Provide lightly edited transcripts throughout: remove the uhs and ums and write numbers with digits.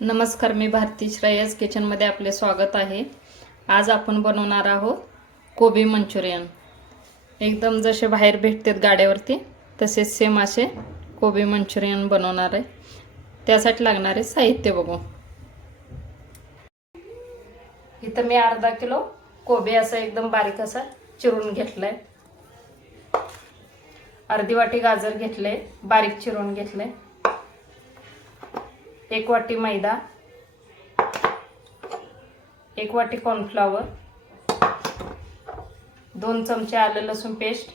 नमस्कार, मी भारती श्रेयस किचनमध्ये आपले स्वागत आहे। आज आपण बनवणार आहोत कोबी मंचुरियन। एकदम जसे बाहेर भेटतात गाड्यावरती तसेच सेम असे कोबी मंचुरियन बनवणार आहे। त्यासाठी लागणारे साहित्य बघू। इथं मी अर्धा किलो कोबी असा एकदम बारीक असा चिरून घेतलाय। अर्धी वाटी गाजर घेतले, बारीक चिरून घेतले। 1 वाटी मैदा, 1 वाटी कॉर्नफ्लॉवर, 2 चमचे आलं लसूण पेस्ट,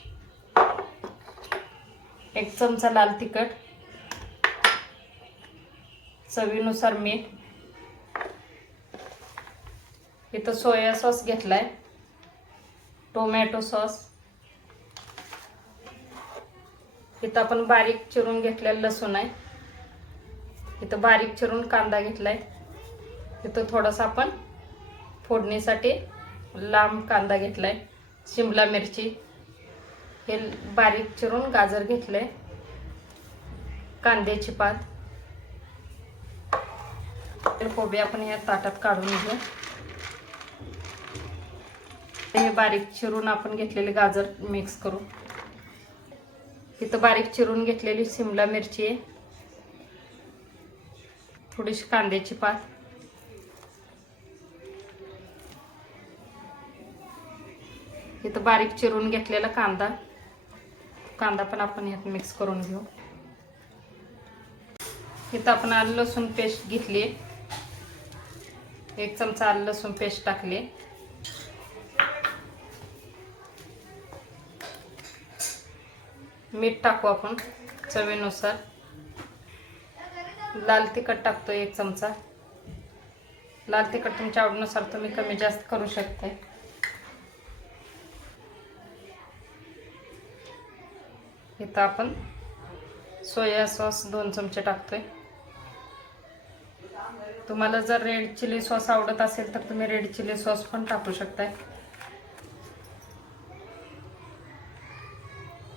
1 चमचा लाल तिखट, चवीनुसार मीठ। इथं सोया सॉस घेतलाय, टोमॅटो सॉस, इथं आपण बारीक चिरून घेतलेला लसूण आहे, इथं बारीक चिरून कांदा घेतलाय, इथं थोडासा आपण फोडणीसाठी लांब कांदा घेतलाय, शिमला मिरची, हे बारीक चिरून गाजर घेतले, कांद्याची पात। कोबी आपण या ताटात काढून घेऊ। हे बारीक चिरून आपण घेतलेले गाजर मिक्स करू। इथं बारीक चिरून घेतलेली शिमला मिरची आहे, थोडीशी कांद्याची पात, इथं बारीक चिरून घेतलेला कांदा पण आपण यात मिक्स करून घेऊ। इथं आपण आलं लसूण पेस्ट घेतली, 1 चमचा आलं लसूण पेस्ट टाकले, मीठ टाकू आपण चवीनुसार, लाल तिखट टाकतो 1 चमचा। लाल तिखट तुमच्या आवडीनुसार तुम्ही कमी जास्त करू शकता। इथं आपण सोया सॉस 2 चमचे टाकतोय। तुम्हाला जर रेड चिली सॉस आवडत असेल तर तुम्ही रेड चिली सॉस पण टाकू शकताय।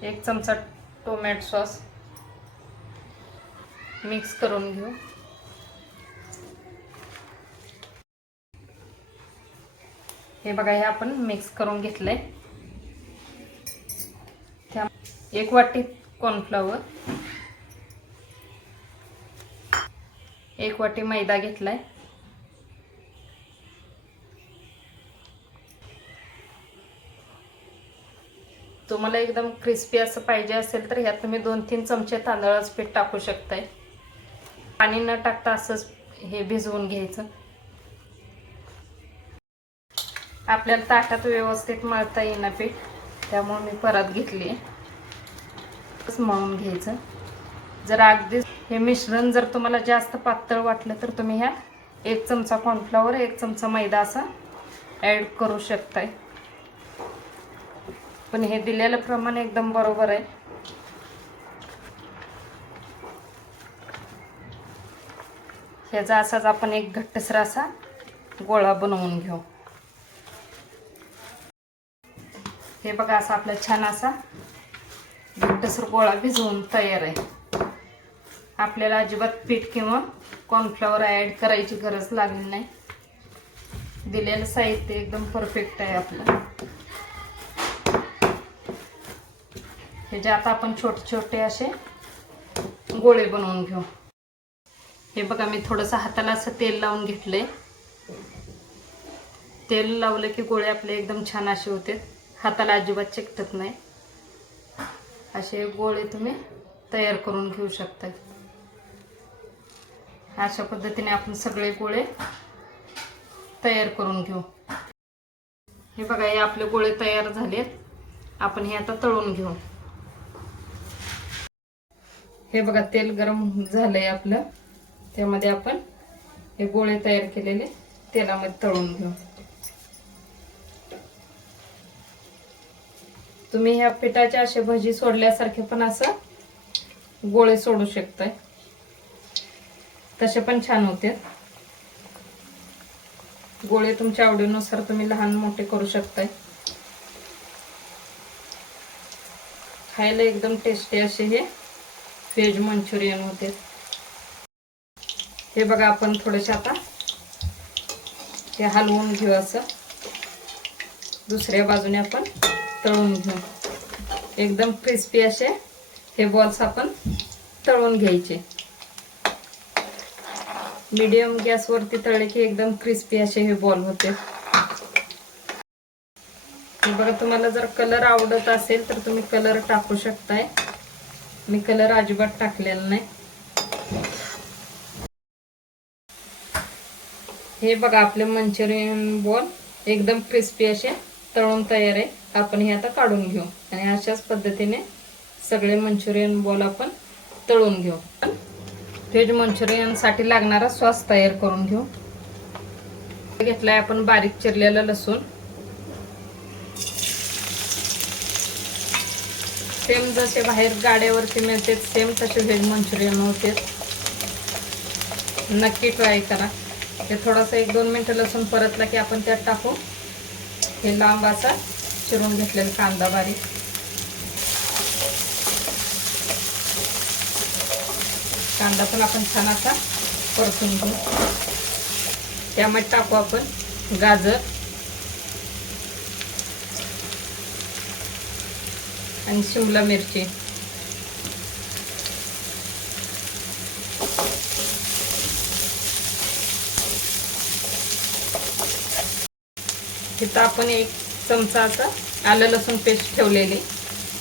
1 चमचा टोमॅटो सॉस मिक्स करून घेऊ। हे बघा, हे आपण मिक्स करून घेतलंय। 1 वाटी कॉर्नफ्लॉवर, 1 वाटी मैदा घेतलाय, तुम्हाला एकदम क्रिस्पी असं पाहिजे असेल तर ह्यात तुम्ही 2-3 चमचे तांदळाचं पीठ टाकू शकताय। पाणी न टाकता असंच हे भिजवून घ्यायचं। आपल्याला ताटात व्यवस्थित मळता येईना पीठ, त्यामुळे मी परत घेतली। मळून घ्यायचं। जर अगदी हे मिश्रण जर तुम्हाला जास्त पातळ वाटलं तर तुम्ही ह्यात 1 चमचा कॉर्नफ्लॉवर, 1 चमचा मैदा असं ॲड करू शकताय, पण हे दिलेलं प्रमाण एकदम बरोबर आहे। ह्याचा असाच आपण एक घट्टसर असा गोळा बनवून घेऊ। हे बघा, असा आपला छान असा घट्टसर गोळा भिजवून तयार आहे। आपल्याला अजिबात पीठ किंवा कॉर्नफ्लॉवर ॲड करायची गरज लागली नाही। दिलेलं साहित्य एकदम परफेक्ट आहे आपलं। ह्याचे आता आपण छोटे छोटे असे गोळे बनवून घेऊ। हे बघा, मी थोडंसं हाताला असं तेल लावून घेतलंय। तेल लावलं की गोळे आपले एकदम छान असे होते, हाताला अजिबात चिकटत नाही। असे गोळे तुम्ही तयार करून घेऊ शकता। अशा पद्धतीने आपण सगळे गोळे तयार करून घेऊ। हे बघा, हे आपले गोळे तयार झालेत। आपण हे आता तळून घेऊ। हे बघा, तेल गरम झालंय आपलं, त्यामध्ये आपण हे गोळे तयार केलेले तेलामध्ये तळून घेऊ। तुम्ही ह्या पिठाचे असे भजी सोडल्यासारखे पण असं गोळे सोडू शकताय, तसे पण छान होते। गोळे तुमच्या आवडीनुसार तुम्ही लहान मोठे करू शकताय। खायला एकदम टेस्टी असे हे व्हेज मंचुरियन होते। हे बघा आपण थोडेसे आता हे हलवून घेऊ असं. दुसऱ्या बाजूने आपण तळून घेऊ. एकदम क्रिस्पी असे हे बॉल्स आपण तळून घ्यायचे. मीडियम गॅसवरती तळले की एकदम क्रिस्पी असे हे बॉल होते. हे बघा, तुम्हाला जर कलर आवडत असेल तर तुम्ही कलर टाकू शकताय. मी कलर अजिबात टाकलेला नाही. हे बघा आपले मंचुरियन बॉल एकदम क्रिस्पी असे तळून तयार आहे. आपण हे आता काढून घेऊ आणि अशाच पद्धतीने सगळे मंचुरियन बॉल आपण तळून घेऊ. व्हेज मंचुरियन साठी लागणारा सॉस तयार करून घेऊ. घेतलाय आपण बारीक चिरलेला लसूण. सेम जसे बाहेर गाड्यावरती मिळते सेम तसे व्हेज मंचुरियन होते. नक्की ट्राय करा. हे थोडासा 1-2 मिनिटं लसूण परतला की आपण त्यात टाकू हे लांब असा चिरून घेतलेला कांदा बारीक. कांदा पण आपण छान असा परतून घेऊ. त्यामध्ये टाकू आपण गाजर आणि शिमला मिरची. इथं आपण 1 चमचा असं आलं लसूण पेस्ट ठेवलेली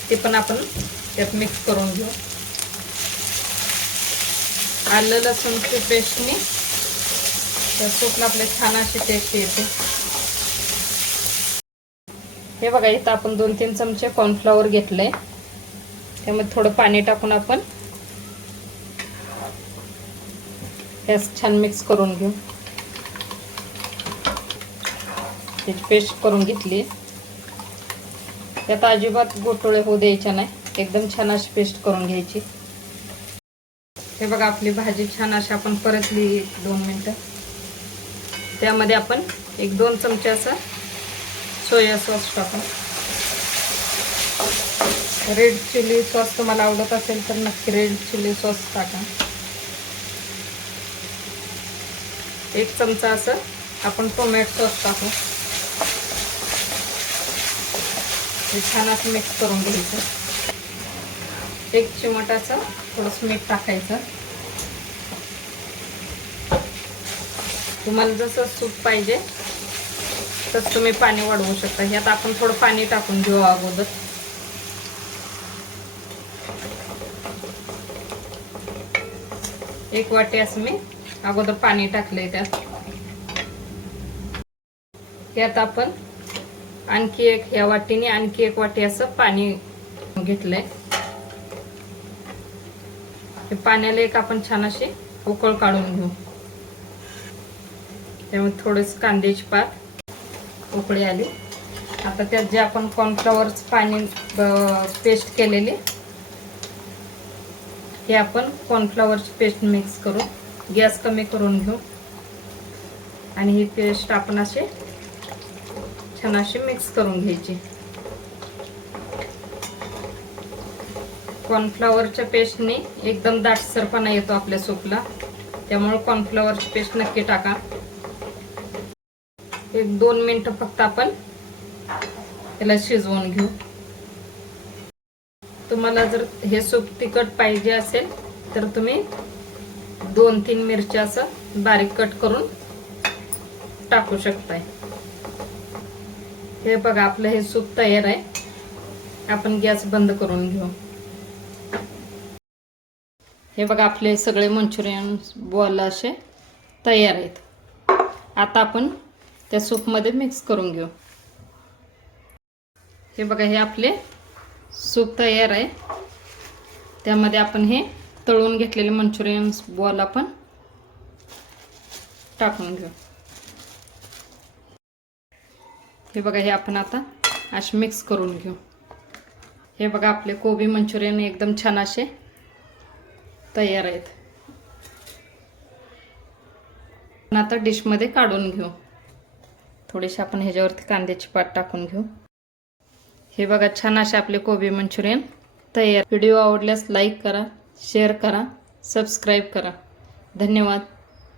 ते पण आपण त्यात मिक्स करून घेऊ. आलं लसूणची पेस्टनी त्या सूपला आपले छान अशी टेस्ट येते. हे बघा, इथं आपण 2-3 चमचे कॉर्नफ्लॉवर घेतलंय. त्यामध्ये थोडं पाणी टाकून आपण त्यास छान मिक्स करून घेऊ. त्याची पेस्ट करून घेतली. त्यात अजिबात गोटोळे होऊ द्यायच्या नाही. एकदम छान अशी पेस्ट करून घ्यायची. हे बघा आपली भाजी छान अशी आपण परतली 1-2 मिनिटं. त्यामध्ये आपण 1-2 चमचे असं सोया सॉस टाकू. रेड चिली सॉस तुम्हाला आवडत असेल तर नक्की रेड चिली सॉस टाका. 1 चमचा असं आपण टोमॅटो सॉस टाकू. हे छान असं मिक्स करून घ्यायचं. 1 चिमटाचं थोडंसं मीठ टाकायचं. तुम्हाला जसं सूप पाहिजे तसं तुम्ही पाणी वाढवू शकता. ह्यात आपण थोडं पाणी टाकून घेऊ अगोदर. एक वाटी असं मी अगोदर पाणी टाकलंय. त्यात आपण आणखी ह्या वाटीने आणखी 1 वाटी असं पाणी घेतलंय. हे पाण्याला एक आपण छान अशी उकळ काढून घेऊ. त्यामुळे थोडेसे कांद्याची पात उकळी आली. आता त्यात जे आपण कॉर्नफ्लॉवरचं पाणी पेस्ट केलेली हे आपण कॉर्नफ्लॉवरची पेस्ट मिक्स करू. गॅस कमी करून घेऊ आणि ही पेस्ट आपण असे छान अशी मिक्स करून घ्यायची. कॉर्नफ्लॉवरच्या पेस्टने एकदम दाटसरपणा येतो आपल्या सूपला. त्यामुळे कॉर्नफ्लॉवरची पेस्ट नक्की टाका. 1-2 मिनिटं फक्त आपण त्याला शिजवून घेऊ. तुम्हाला जर हे सूप तिखट पाहिजे असेल तर तुम्ही 2-3 मिरच्या असं बारीक कट करून टाकू शकताय. हे बघा आपलं हे सूप तयार आहे. आपण गॅस बंद करून घेऊ. हे बघा आपले सगळे मंचुरियन बॉल असे तयार आहेत. आता आपण त्या सूपमध्ये मिक्स करून घेऊ. हे बघा हे आपले सूप तयार आहे. त्यामध्ये आपण हे तळून घेतलेले मंचुरियन बॉल आपण टाकून घेऊ. हे बघा हे आपण आता असे मिक्स करून घेऊ. हे बघा आपले कोबी मंचुरियन एकदम छान असे तयार आहेत. आता डिशमध्ये काढून घेऊ. थोडेसे आपण ह्याच्यावरती कांद्याची पात टाकून घेऊ. हे बघा छान असे आपले कोबी मंचुरियन तयार. व्हिडिओ आवडल्यास लाईक करा, शेअर करा, सबस्क्राईब करा. धन्यवाद.